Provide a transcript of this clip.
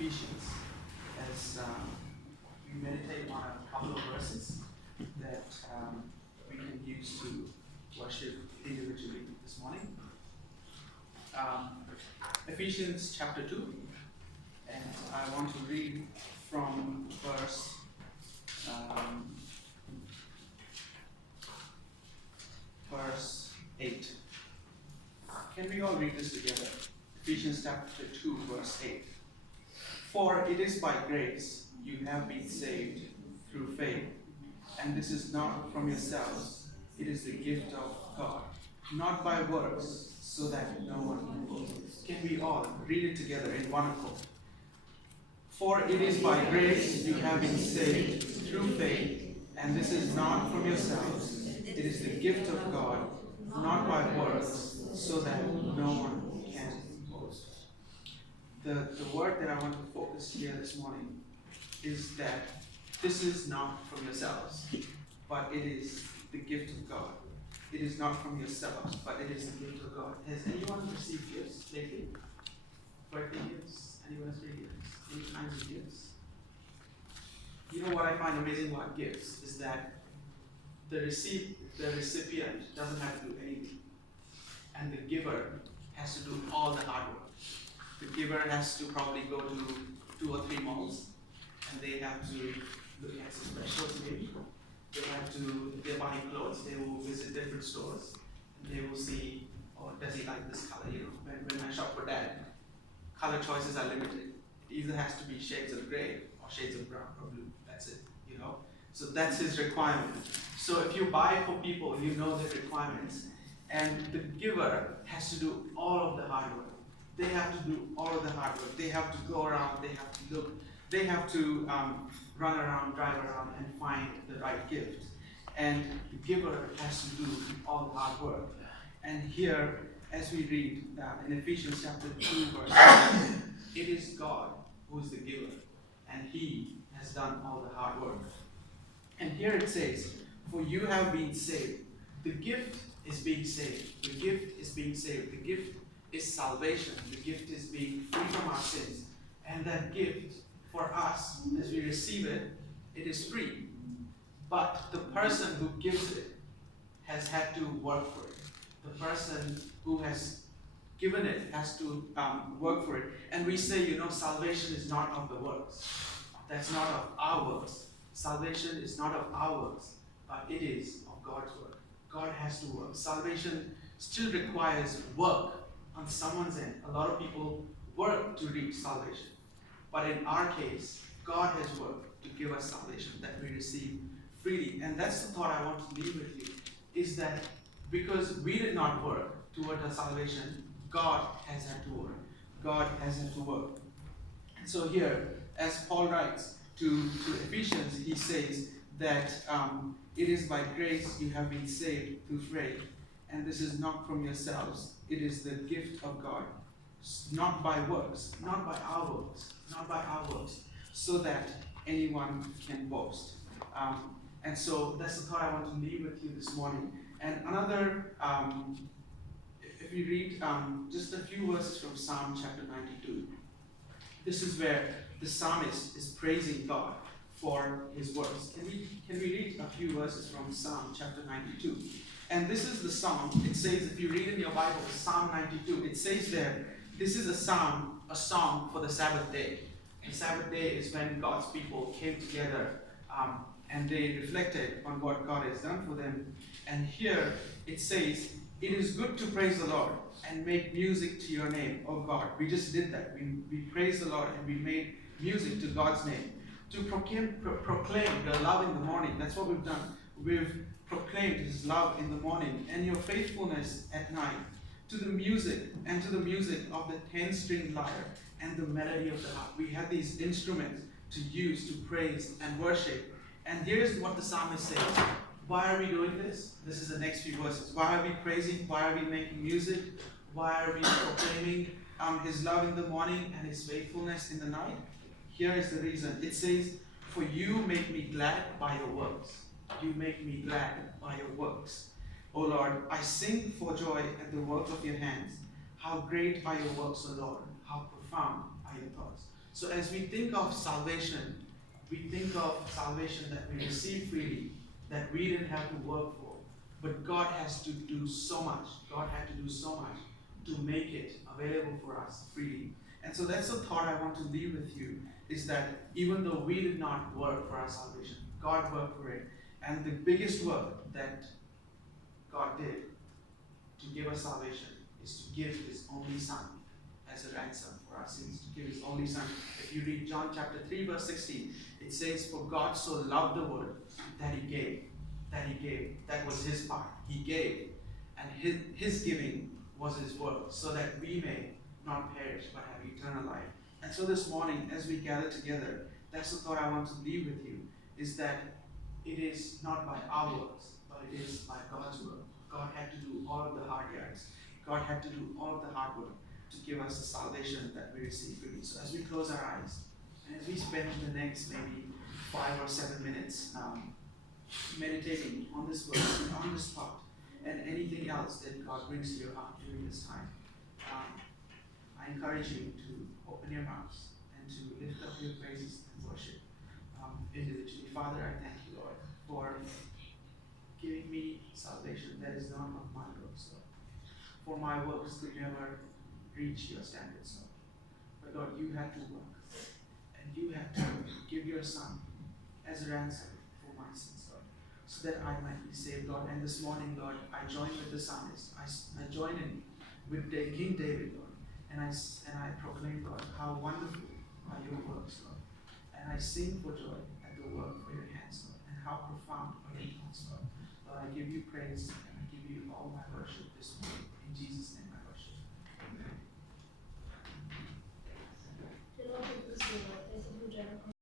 Ephesians as we meditate on a couple of verses that we can use to worship individually this morning. Ephesians chapter 2, and I want to read from verse 8. Can we all read this together? Ephesians chapter 2, verse 8. For it is by grace you have been saved through faith, and this is not from yourselves, it is the gift of God, not by works, so that no one can boast. Can we all read it together in one accord? For it is by grace you have been saved through faith, and this is not from yourselves, it is the gift of God, not by works, so that no one can boast. The word that I want to focus here this morning is that this is not from yourselves, but it is the gift of God. It is not from yourselves, but it is the gift of God. Has anyone received gifts lately? Birthday gifts? Anyone has received gifts? Any kinds of gifts? You know what I find amazing about gifts is that the recipient doesn't have to do anything, and the giver has to do all the hard work. The giver has to probably go to 2 or 3 malls, and they have to look at some specials maybe. They have to, if they're buying clothes, they will visit different stores, and they will see, oh, does he like this color? You know, when I shop for dad, color choices are limited. It either has to be shades of gray or shades of brown or blue. That's it, you know. So that's his requirement. So if you buy for people, you know the requirements, and the giver has to do all of the hard work. They have to do all of the hard work. They have to go around, they have to look, they have to run around, drive around, and find the right gift. And the giver has to do all the hard work. And here, as we read in Ephesians chapter 2, verse 1, it is God who is the giver, and He has done all the hard work. And here it says, for you have been saved. The gift is being saved. The gift is being saved. The gift is salvation. The gift is being free from our sins. And that gift, for us, as we receive it, it is free. But the person who gives it has had to work for it. The person who has given it has to work for it. And we say, you know, salvation is not of the works. That's not of our works. Salvation is not of our works, but it is of God's work. God has to work. Salvation still requires work on someone's end. A lot of people work to reach salvation. But in our case, God has worked to give us salvation that we receive freely. And that's the thought I want to leave with you, is that because we did not work toward our salvation, God has had to work. God has had to work. And so here, as Paul writes to Ephesians, he says that it is by grace you have been saved through faith, and this is not from yourselves. It is the gift of God, not by works, not by our works, not by our works, so that anyone can boast. And so that's the thought I want to leave with you this morning. And another, if we read just a few verses from Psalm chapter 92, this is where the psalmist is praising God for his works. Can we read a few verses from Psalm chapter 92? And this is the psalm. It says, if you read in your Bible, Psalm 92, it says there, this is a song for the Sabbath day. The Sabbath day is when God's people came together and they reflected on what God has done for them. And here it says, it is good to praise the Lord and make music to your name, O God. We just did that. We praised the Lord and we made music to God's name. To proclaim the love in the morning. That's what we've done. We've proclaimed His love in the morning and your faithfulness at night. To the music of the 10-string lyre and the melody of the harp. We have these instruments to use to praise and worship. And here's what the psalmist says. Why are we doing this? This is the next few verses. Why are we praising? Why are we making music? Why are we proclaiming His love in the morning and His faithfulness in the night? Here is the reason. It says, for you make me glad by your works. You make me glad by your works. O Lord, I sing for joy at the work of your hands. How great are your works, O Lord. How profound are your thoughts. So as we think of salvation, we think of salvation that we receive freely, that we didn't have to work for. But God has to do so much. God had to do so much to make it available for us freely. And so that's the thought I want to leave with you, is that even though we did not work for our salvation, God worked for it. And the biggest work that God did to give us salvation is to give his only son as a ransom for our sins, to give his only son. If you read John chapter 3 verse 16, it says, "For God so loved the world that he gave, that he gave." That was his part. He gave. And his giving was his work, so that we may not perish but have eternal life. And so this morning, as we gather together, that's the thought I want to leave with you, is that it is not by our works, but it is by God's work. God had to do all of the hard yards. God had to do all of the hard work to give us the salvation that we receive freely. So as we close our eyes, and as we spend the next maybe 5 or 7 minutes meditating on this verse and on this thought, and anything else that God brings to your heart during this time, I encourage you to open your mouths and to lift up your praises and worship individually. Father, I thank you, Lord, for giving me salvation that is not of my works, Lord. For my works could never reach your standards, Lord. But Lord, you had to work, and you had to give your Son as a ransom for my sins, Lord, so that I might be saved, Lord. And this morning, Lord, I join with the psalmist. I join in with King David, Lord, and I proclaim, Lord, how wonderful are your works, Lord. And I sing for joy at the work of your hands, Lord, and how profound are your thoughts, Lord. Lord, I give you praise and I give you all my worship this morning.